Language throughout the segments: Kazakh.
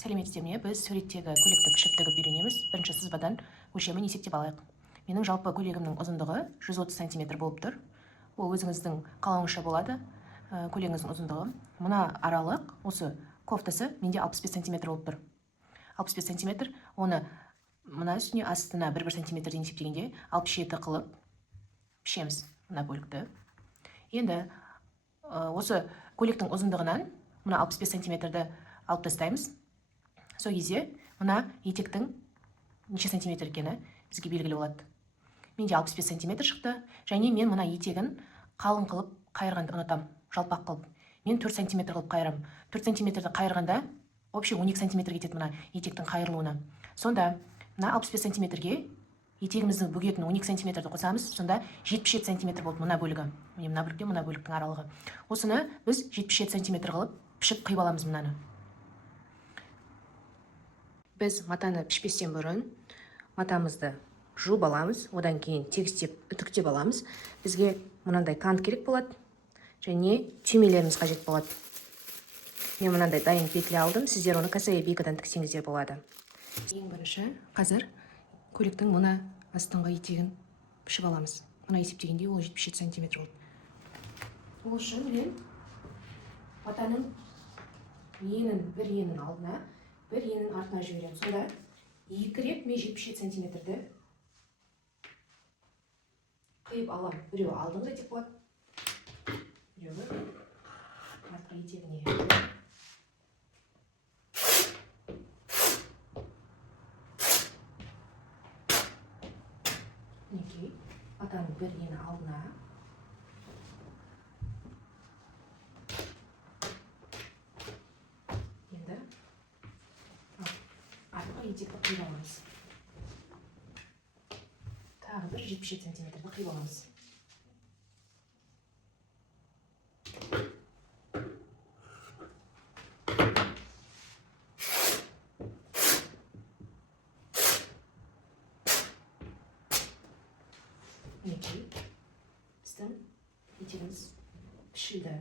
Сәлеметсіздер ме? Біз суреттегі көйлектің пішіп тігіп үйренеміз. Бірінші сызбадан өлшемін есептеп алайық. Менің жалпы көйлегімнің ұзындығы 130 см болып тұр. Ол өзіңіздің қалауыңызша болады. Көйлегіңіздің ұзындығы. Мына аралық, осы кофтасы менде 65 см болып тұр. 65 см, оны мына үстіне астына 1-1 см-ден есептегенде 67 қылып пішеміз мына бөлікті. Енді осы көйлектің ұзындығынан мына 65 см-ді алып тастаймыз. Сол кезде мына етектің неше сантиметр екені бізге белгілі болады. Менде 65 см шықты, және мен мына етегін қалың қылып қайырғанды ұнатам, жалпақ қылып. Мен 4 см қылып қайырам. 4 см-ді қайырғанда вообще 12 см кетеді мына етектің қайырылуына. Сонда мына 65 см-ге етегіміздің бөгетін 12 см-ді қосамыз, сонда 77 см болды мына бөлігі. Мына бөлікте мына бөліктің аралығы. Осыны біз 77 см қылып пішіп қиып аламыз мынаны. Біз матаны пішпестен бұрын матамызды жуып аламыз, одан кейін тегістеп, үтіктеп аламыз. Бізге мынандай кант керек болады, және түймелеріміз қажет болады. Мен мынандай дайын петля алдым, сіздер оны косая бейкадан тіксеңіздер болады. Ең бірінші қазір көйлектің мына астыңғы етегін пішіп аламыз. Мына есептегенде ол 77 см болды. Ол үшін мен матаның бір енін алдына, бір енін артына жіберем. Сонда 2 рет мен 77 см-ді қиып алам. Біреуі алдыңғы етек болады, біреуі артқы етегіне. Мінекей, матаның бір ені алдына. Енді артқы етекті қиып аламыз. Тағы бір 77 см-ді қиып аламыз. Мінекей, біздің етегіміз пішілді.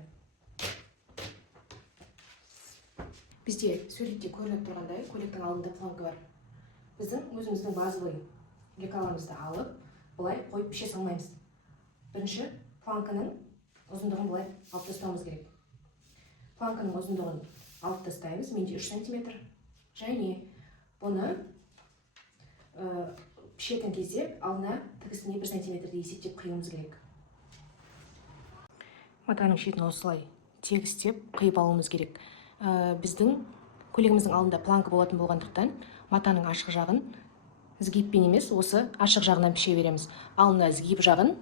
Бізде суретте көрініп тұрғандай көйлектің алдында планка бар. Біздің өзіміздің базовый лекаларымызды алып, бұлай қойып піше салмаймыз. Бірінші планканың ұзындығын бұлай алып тастауымыз керек. Планканың ұзындығын алып тастаймыз, менде 3 см. Және бұны пішетін кезде алдына тігісіне 1 см-ді есептеп қиюымыз керек. Матаның шетін осылай тегістеп қиып алуымыз керек. Біздің көйлегіміздің алдында планка болатын болғандықтан матаның ашық жағын сгибпен емес, осы ашық жағынан піше береміз. Алдына сгиб жағын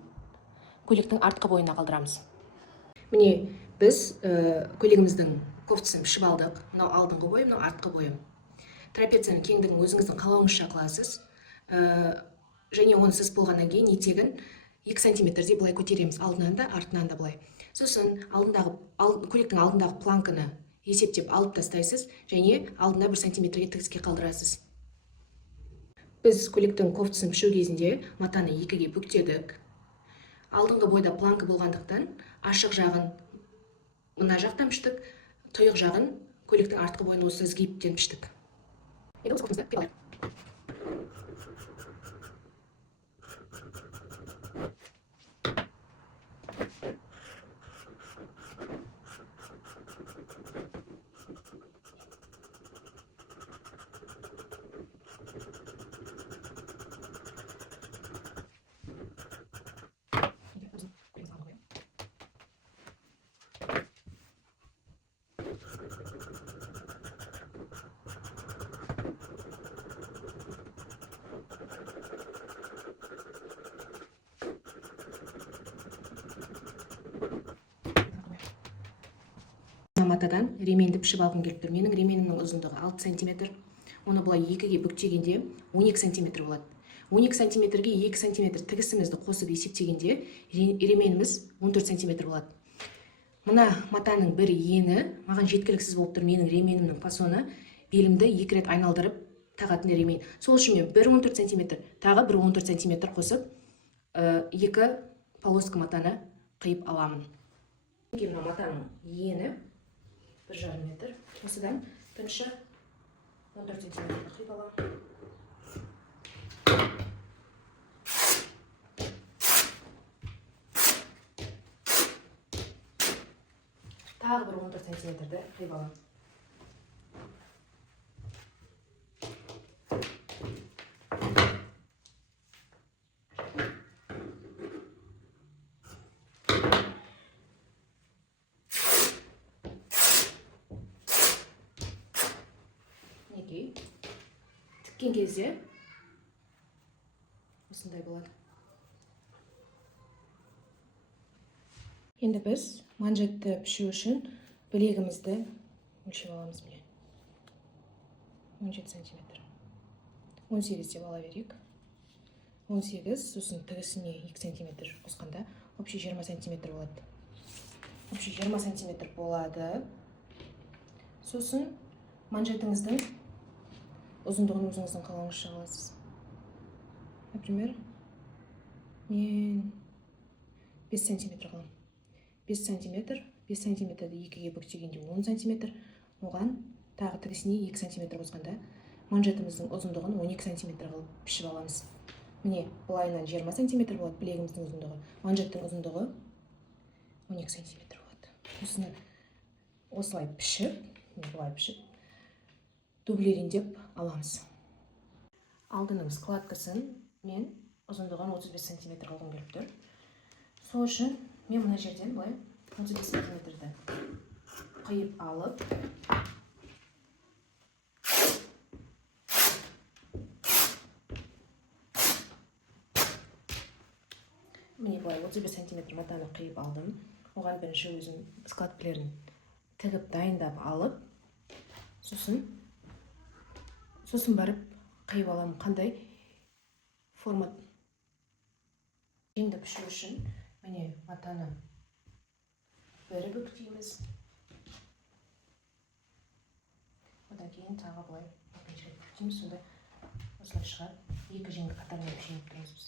көйлектің артқы бойына қалдырамыз. Міне біз көйлегіміздің кофтасын пішіп алдық. Мынау алдыңғы бойы, мынау артқы бойы. Трапецияның кеңдігін өзіңіздің қалауыңызша қыласыз. Және оны сыз болғаннан кейін етегін 2 см-дей былай көтереміз, алдынан да, артынан да былай. Сосын көйлектің алдындағы планканы есептеп алып тастайсыз, және алдына 1 см-ге тігіске қалдырасыз. Біз көйлектің кофтасын пішу кезінде матаны 2-ге бүктедік. Алдыңғы бойда планка болғандықтан ашық жағын мына жақтан піштік, тұйық жағын көйлектің артқы бойын осы сгибтен піштік. Енді осы кофтамызды қиып алайық. Матадан ременді пішіп алғым келіп тұр. Менің ременімнің ұзындығы 6 см. Оны бұлай 2-ге бүктегенде 12 см болады. 12 см-ге 2 см тігісімізді қосып есептегенде ременіміз 14 см болады. Мына матаның бір ені маған жеткіліксіз болып тұр. Менің ременімнің фасоны белімді 2 рет айналдырып тағатын ремен. Сол үшін мен 1-14 см, тағы 1-14 см қосып 2 полоска матаны қиып аламын. Мына матаның ені 1,5 метр. Осыдан бірінші 14 сантиметр қиып аламын. Тағы бір 14 сантиметрді қиып аламын. Тіккен кезде осындай болады. Енді біз манжетті пішу үшін білегімізді өлшеп аламыз. Міне 17 сантиметр. 18 деп ала берейік. 18, сосын тігісіне 2 сантиметр қосқанда общий 20 сантиметр болады. Общий 20 сантиметр болады. Сосын манжетіңіздің ұзындығын өзіңіздің қалауыңызша аласыз. Например, мен 5 сантиметр қалам. 5 сантиметр, 5 сантиметрді 2-ге бөлсегенде 10 сантиметр, оған тағы тігісіне 2 сантиметр қосқанда манжетіміздің ұзындығын 12 сантиметр қылып пішіп аламыз. Міне, былайынан 20 сантиметр болады білегіміздің ұзындығы, манжеттің ұзындығы 12 сантиметр болады. Осыны осылай пішіп, былай пішіп, дублириндеп аламыз. Алдының складкасын мен ұзындығын 35 сантиметр қылғым келіп тұр. Сол үшін мен мына жерден былай 35 сантиметрді қиып алып, міне былай 35 сантиметр матаны қиып алдым. Оған бірінші өзім складкілерін тігіп дайындап алып, сосын барып қиып аламын. Қандай формат. Жеңді пішу үшін міне матаны бірі бүктейміз. Одан кейін тағы былай екінші рет бүктейміз. Сонда осылай шығады. Екі жеңді қатарынан жеңіп тұрмыз біз.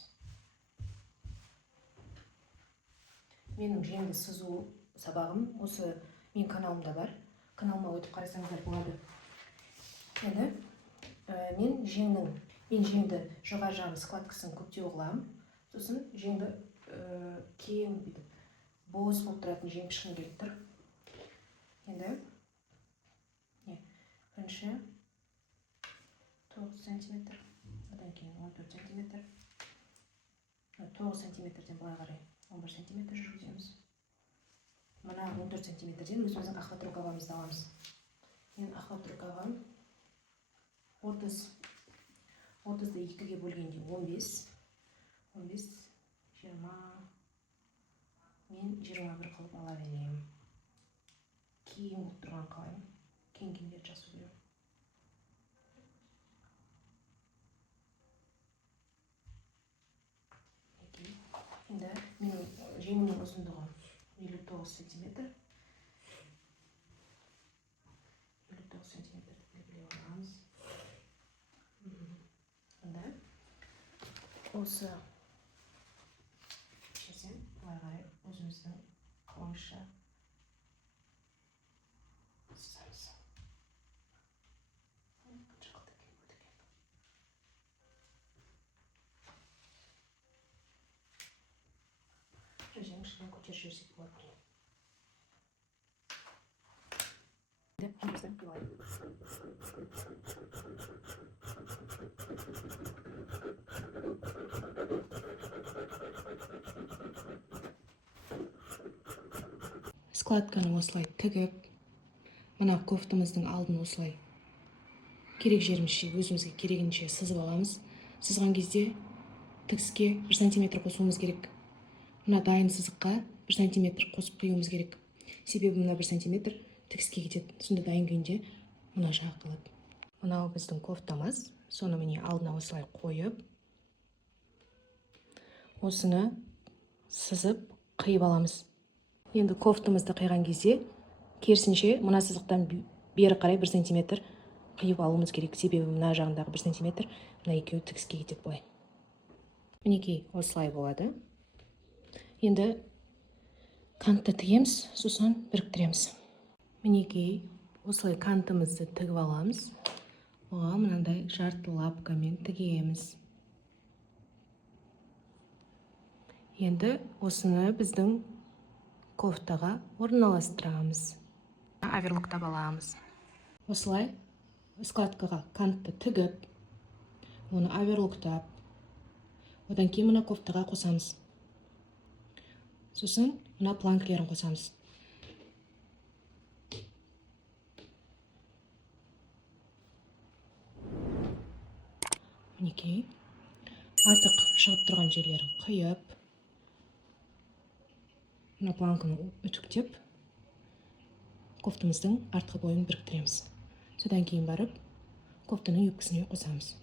Менің жеңді сызу сабағым осы мен каналымда бар. Каналыма өтіп қарасаңыздар болады. Енді мен жеңді жоғары жағы складкасын көптеу қыламын. Сосын жеңді кең боз болып тұратын жең пішкім келіп тұр. Енді бірінші 9 сантиметр, одан кейін 14 сантиметр, 9 сантиметрден былай қарай 11 сантиметр жүргіземіз. Мына 14 сантиметрден өзіміздің охват рукавымызды аламыз. Мен охват рукавым 30-ды 2-ге бөлгенде 15, 20, мен 21 қылып ала берейін. Кейін болып тұрған қалайым. Кейін жасу берем. Енді менің жеңімнің ұзындығы 59 сантиметр. 59 сантиметр белгілеп аламыз. Енді осы жерден былай қарай өзіміздің қалауымызша сызамыз. Жеңін ішінен көтеріп жіберсек болады. Складканы осылай тігіп, мына кофтамыздың алдын осылай керек жерімізше, өзімізге керегінше сызып аламыз. Сызған кезде тігіске 1 сантиметр қосуымыз керек. Мына дайын сызыққа 1 сантиметр қосып құюымыз керек. Себебі мына 1 сантиметр тігіске кетеді. Сонда дайын күйінде мына жағы қалады. Мынау біздің кофтамыз. Соны міне алдына осылай қойып, осыны сызып қиып аламыз. Енді кофтамызды қиған кезде керісінше мына сызықтан бері қарай 1 сантиметр қиып алуымыз керек. Себебі мына жағындағы 1 сантиметр, мына екеуі тігіске кетеді былай. Мінекей осылай болады. Енді кантты тігеміз, сосын біріктіреміз. Мінекей осылай кантымызды тігіп аламыз. оған мынандай жарты лапкамен тігеміз. Енді осыны біздің кофтаға орналастырамыз. Оверлоктап аламыз. Осылай складкаға кантты тігіп, оны оверлоктап, одан кейін мына кофтаға қосамыз. Сосын мына планкілерін қосамыз. Мінекей, артық шығып тұрған жерлерін қиып, мына планканы үтіктеп, кофтамыздың артқы бойын біріктіреміз. Содан кейін барып, кофтаның юбкасына қосамыз.